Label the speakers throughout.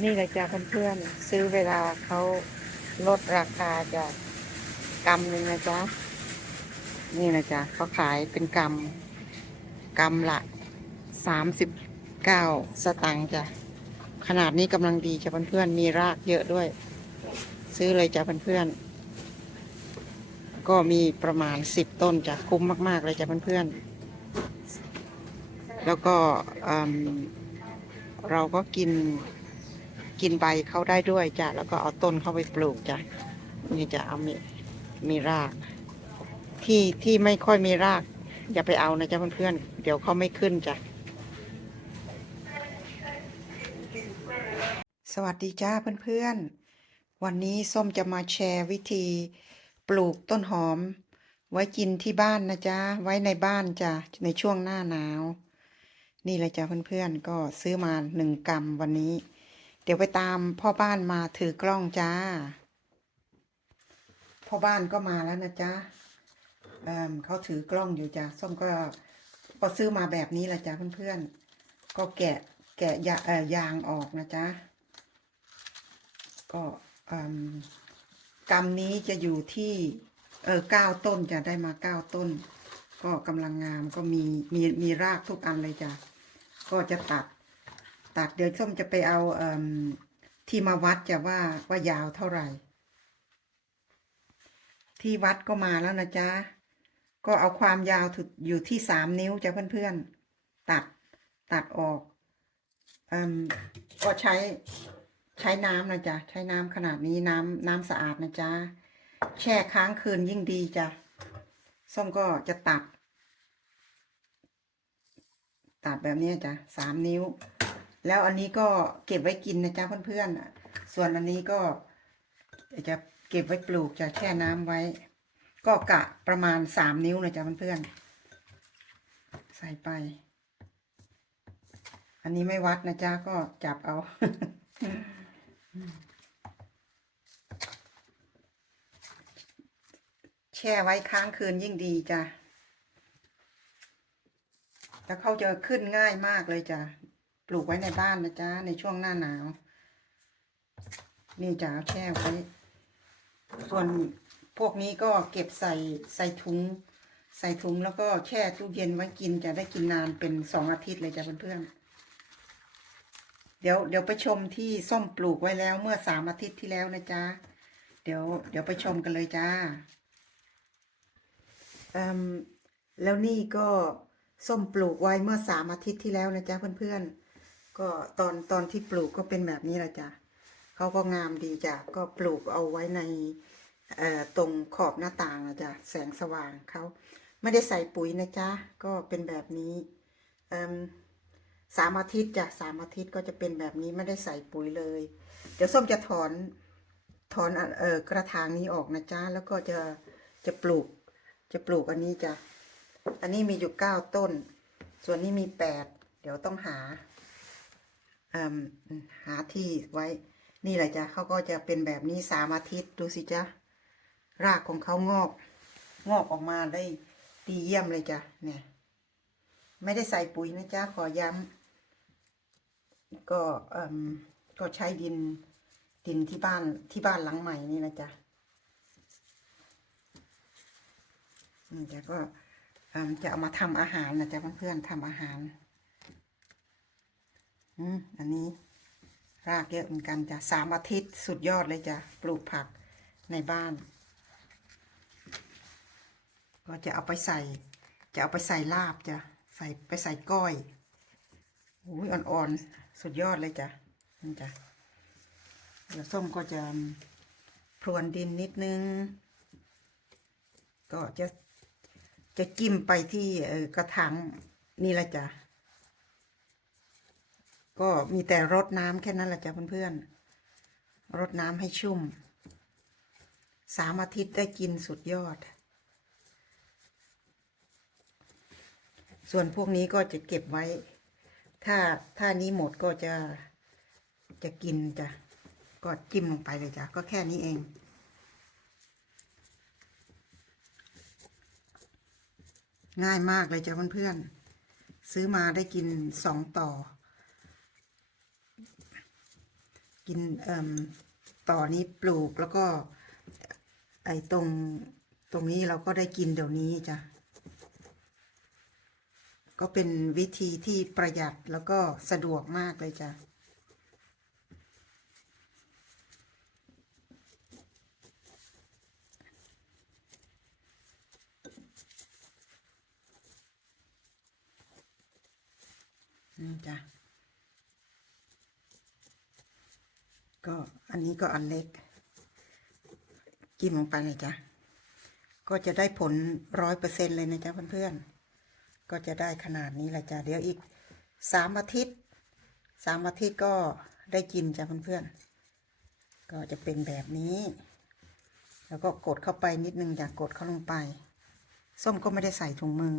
Speaker 1: นี่เลยจ้ะเพื่อนๆซื้อเวลาเขาลดราคาจากกำหนึ่งนะจ๊ะ นี่นะจ๊ะเขาขายเป็นกำกำละสามสิบเก้าสตังค์จ้ะ ขนาดนี้กำลังดีจ้ะเพื่อนๆมีรากเยอะด้วย ซื้อเลยจ้ะเพื่อนๆก็มีประมาณสิบต้นจ้ะคุ้มมาก ๆ เลยจ้ะเพื่อนๆแล้วก็อืมเราก็กิน กินใบเขาได้ด้วยจ้ะแล้วก็เอาต้นเข้าไปปลูกจ้ะนี่จะเอามีมีราก ที่ที่ไม่ค่อยมีราก อย่าไปเอานะจ๊ะเพื่อนๆเดี๋ยวเขาไม่ขึ้นจ้ะสวัสดีจ้าเพื่อนๆ วันนี้ส้มจะมาแชร์วิธีปลูกต้นหอม ไว้กินที่บ้านนะจ๊ะไว้ในบ้านจ้ะในช่วงหน้าหนาว นี่เลยจ้ะเพื่อนๆ ก็ซื้อมาหนึ่งกรัมวันนี้ เดี๋ยวไปตามพ่อบ้านมาถือกล้องจ้า พ่อบ้านก็มาแล้วนะจ๊ะเอิ่มเขาถือกล้องอยู่จ้ะส้มก็ก็ซื้อมาแบบนี้แหละจ้ะเพื่อนๆ ก็แกะแกะยาเอ่อยางออกนะจ๊ะก็เอิ่มกำนี้จะอยู่ที่เออเก้าต้นจะได้มาเก้าต้น ก็กำลังงามก็มีมีมีรากทุกอันเลยจ้ะก็จะตัด ตัดเดี๋ยวส้มจะไปเอาเอิ่มที่มาวัดจะว่าว่ายาวเท่าไหร่ ที่วัดก็มาแล้วนะจ๊ะ ก็เอาความยาวถึงอยู่ที่สามนิ้วจ้ะเพื่อนๆ ตัดตัดออกอมก็ใช้ใช้น้ำนะจ๊ะ ใช้น้ำขนาดนี้น้ำน้ำสะอาดนะจ๊ะ แช่ค้างคืนยิ่งดีจ้ะ ส้มก็จะตัด ตัดแบบนี้จ้ะสามนิ้ว แล้วอันนี้ก็เก็บไว้กินนะจ๊ะเพื่อนๆส่วนอันนี้ก็จะเก็บไว้ปลูกจะแช่น้ำไว้ ก็กะประมาณสามนิ้วนะจ๊ะเพื่อนๆใส่ไป อันนี้ไม่วัดนะจ๊ะก็จับเอาแช่ไว้ค้างคืนยิ่งดีจ้ะแล้วเขาจะขึ้นง่ายมากเลยจ้ะ ลูกไว้ในบ้านนะจ๊ะ ในช่วงหน้าหนาว นี่จะเอาแช่ไว้ ส่วนพวกนี้ก็เก็บใส่ใส่ถุง ใส่ถุงแล้วก็แช่ตู้เย็นไว้กินจะได้กินนานเป็นสองอาทิตย์เลยจ้ะเพื่อนๆเดี๋ยวเดี๋ยวไปชมที่ส้มปลูกไว้แล้วเมื่อสามอาทิตย์ที่แล้วนะจ๊ะ เดี๋ยวเดี๋ยวไปชมกันเลยจ้าเอ่มแล้วนี่ก็ส้มปลูกไว้เมื่อสามอาทิตย์ที่แล้วนะจ๊ะเพื่อนๆ ก็ตอนตอนที่ปลูกก็เป็นแบบนี้ละจ้ะเขาก็งามดีจ้ะก็ปลูกเอาไว้ในตรงขอบหน้าต่างนะจ๊ะแสงสว่างเขาไม่ได้ใส่ปุ๋ยนะจ๊ะก็เป็นแบบนี้สามอาทิตย์จ้ะสามอาทิตย์ก็จะเป็นแบบนี้ไม่ได้ใส่ปุ๋ยเลย เดี๋ยวส้มจะถอนถอนอะเออกระถางนี้ออกนะจ๊ะแล้วก็จะจะปลูกจะปลูกอันนี้จ้ะอันนี้มีอยู่เก้าต้น ส่วนนี้มีแปดเดี๋ยวต้องหา หาที่ไว้ นี่แหละจ้ะเขาก็จะเป็นแบบนี้สามอาทิตย์ดูสิจ๊ะรากของเขางอก งอกออกมาได้ดีเยี่ยมเลยจ้ะเนี่ย ไม่ได้ใส่ปุ๋ยนะจ๊ะขอย้ำก็ก็ใช้ดินดินที่บ้านที่บ้านหลังใหม่นี่นะจ๊ะอืมแต่ก็จะเอามาทำอาหารนะจ๊ะเพื่อนๆทำอาหาร อันนี้รากเยอะเหมือนกันจ้ะสามอาทิตย์สุดยอดเลยจ้ะปลูกผักในบ้าน ก็จะเอาไปใส่ จะเอาไปใส่ลาบจ้ะใส่ไปใส่ก้อยโอ้ยอ่อนๆ สุดยอดเลยจ้ะนี่จ้ะเดี๋ยวส้มก็จะพรวนดินนิดนึง ก็จะจะจิ้มไปที่กระถางนี่แหละจ้ะ ก็มีแต่รดน้ำแค่นั้นแหละจ้ะเพื่อนๆรดน้ำให้ชุ่ม สามอาทิตย์ได้กินสุดยอด ส่วนพวกนี้ก็จะเก็บไว้ ถ้าถ้านี้หมดก็จะจะกินจ้ะก็จิ้มลงไปเลยจ้ะก็แค่นี้เองง่ายมากเลยจ้ะเพื่อนๆ ซื้อมาได้กินสองต่อ กินต่อนี้ปลูกแล้วก็ ไอ้ตรงตรงนี้เราก็ได้กินเดี๋ยวนี้จ้ะก็เป็นวิธีที่ประหยัดแล้วก็สะดวกมากเลยจ้ะนี่จ้ะ ก็อันนี้ก็อันเล็ก จิ้มลงไปเลยจ้ะ ก็จะได้ผลร้อยเปอร์เซ็นเลยนะจ๊ะเพื่อนๆ ก็จะได้ขนาดนี้แหละจ้ะ เดี๋ยวอีกสามอาทิตย์สามอาทิตย์ก็ได้กินจ้ะเพื่อนๆ ก็จะเป็นแบบนี้ แล้วก็กดเข้าไปนิดนึงอย่ากกดเข้าลงไป ส้มก็ไม่ได้ใส่ถุงมือ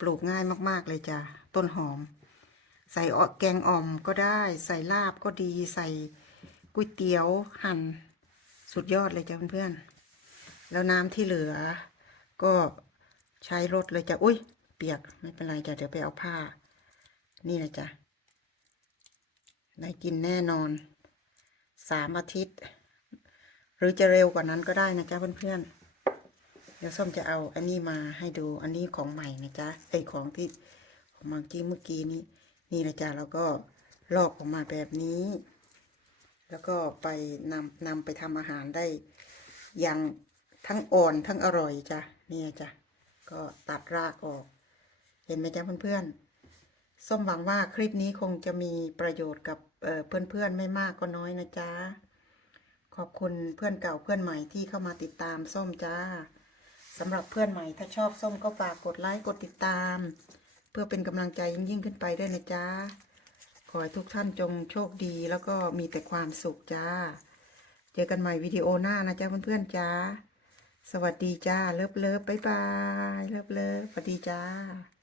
Speaker 1: ปลูกง่ายมากๆเลยจ้ะ ต้นหอม ใส่ออแกงอ่อมก็ได้ ใส่ลาบก็ดี ใส่ก๋วยเตี๋ยวหั่นสุดยอดเลยจ้ะเพื่อนๆแล้วน้ำที่เหลือ ก็ใช้รถเลยจ้ะอุ้ย เปียกไม่เป็นไรจ้ะเดี๋ยวไปเอาผ้า นี่นะจ้ะได้กินแน่นอนสามอาทิตย์ หรือจะเร็วกว่านั้นก็ได้นะจ๊ะเพื่อนๆเดี๋ยวส้มจะเอาอันนี้มาให้ดูอันนี้ของใหม่นะจ๊ะไอของที่ของเมื่อกี้เมื่อกี้นี้ นี่นะจ๊ะแล้วก็ลอกออกมาแบบนี้ แล้วก็ไปนำนำไปทำอาหารได้อย่างทั้งอ่อนทั้งอร่อยจ้ะนี่จ้ะก็ตัดรากออก เห็นไหมจ๊ะเพื่อนๆส้มหวังว่าคลิปนี้คงจะมีประโยชน์กับเอ่อเพื่อนๆไม่มากก็น้อยนะจ๊ะขอบคุณเพื่อนเก่าเพื่อนใหม่ที่เข้ามาติดตามส้มจ้าสำหรับเพื่อนใหม่ถ้าชอบส้มก็ฝากกดไลค์กดติดตาม เพื่อเป็นกำลังใจยิ่งขึ้นไปด้วยนะจ๊ะ ขอให้ทุกท่านจงโชคดีแล้วก็มีแต่ความสุขจ้า เจอกันใหม่วิดีโอหน้านะจ๊ะเพื่อนๆจ้า สวัสดีจ้า เลิฟเลิฟบายบาย เลิฟเลิฟสวัสดีจ้า